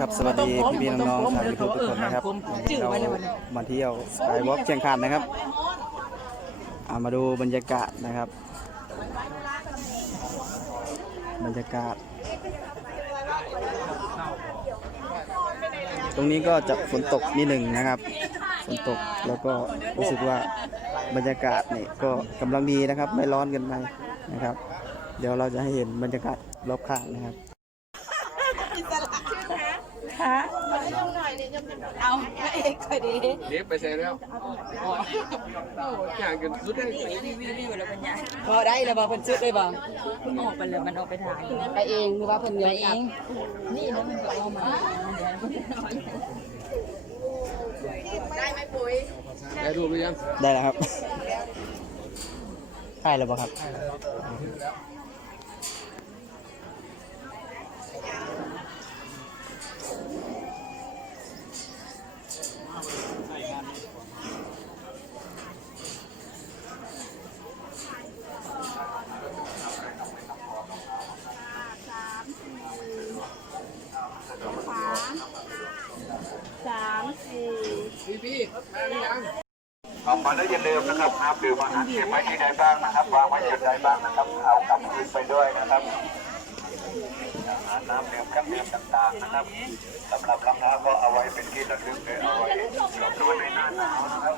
ครับสวัสดีพี่พี่ๆน้องๆชาวยูทูบทุกคนนะครับเรามาเที่ยวสกายวอล์กเชียงคานนะครับเอามาดูบรรยากาศนะครับ บรรยากาศ ตรงนี้ก็จะฝนตกนิดหนึ่งนะครับฝนตกแล้วก็รู้สึกว่าบรรยากาศนี่ก็กำลังดีนะครับ ไม่ร้อนเกินไปนะครับ เดี๋ยวเราจะให้เห็นบรรยากาศรอบข้างนะครับ เอาพระเอกคอยดีเด็กไปเสร็จแล้วอย่างกันสุดเลยรีวิวรีวิวแล้วปัญญาพอได้แล้วบ่เพิ่นซื้อได้บ่เพิ่งออกไปเลยมันออกไปถ่ายไปเองหรือว่าเพิ่นเลี้ยงเอง นี่นะมันก็เอามาได้รูปหรือยังได้แล้วครับใช่แล้วป่ะครับ พี่พี่มาหรือยังออกมาแล้วอย่าลืมนะครับน้ำดื่มอาหารเก็บไว้ที่ใดบ้างนะครับวางไว้จุดใดบ้างนะครับ เอากลับคืนไปด้วยนะครับอาหารน้ำดื่มเครื่องดื่มต่างๆนะครับสำหรับรองเท้าก็เอาไว้เป็นที่ระลึกเลยเอาไว้หลบด้วยในหน้าหนาวนะครับ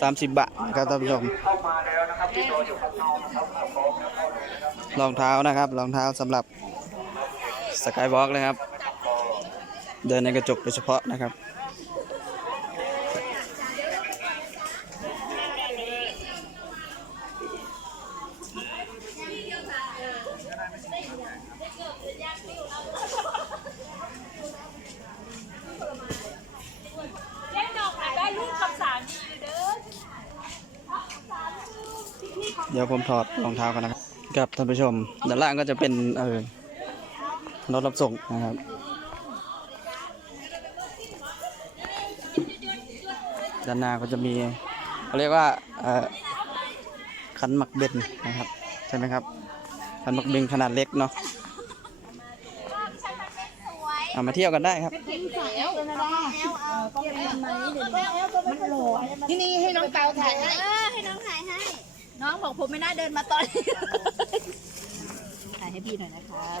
สามสิบบาทครับท่านผู้ชมเข้ามาแล้วนะครับที่รออยู่ข้างนอกนะครับมาพร้อมแล้วเข้าเลยนะครับรองเท้านะครับรองเท้าสำหรับสกายวอล์กนะครับ เดินในกระจกโดยเฉพาะนะครับเดี๋ยวผมถอดรองเท้ากันนะครับครับท่านผู้ชมด้านล่างก็จะเป็นเออรถรับส่งนะครับ ด้านหน้าก็จะมีเขาเรียกว่าเอ่อขันหมักเบนนะครับ ใช่ไหมครับ ขันหมักเบนขนาดเล็กเนาะเอามาเที่ยวกันได้ครับที่นี่ให้น้องเตาถ่ายให้เออให้น้องถ่ายให้ น้องบอกผมไม่น่าเดินมาตอนนี้ถ่ายให้พี่หน่อยนะครับ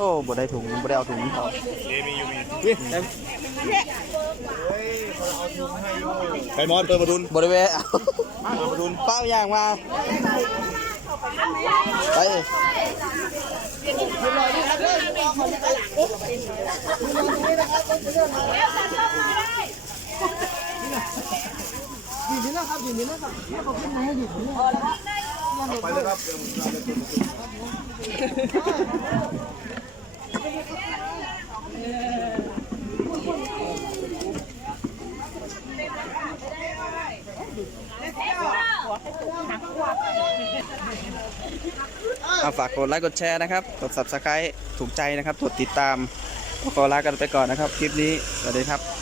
โอ้บ่ได้ถุงบ่ได้เอาถุงออกไปมอนเปิดประทุนบ่ได้แวะเอาป้าอย่างมา ไปไปเลยครับ เอาฝากกดไลค์กดแชร์นะครับ กด subscribe ถูกใจนะครับกดติดตามขอลากันไปก่อนนะครับ คลิปนี้ สวัสดีครับ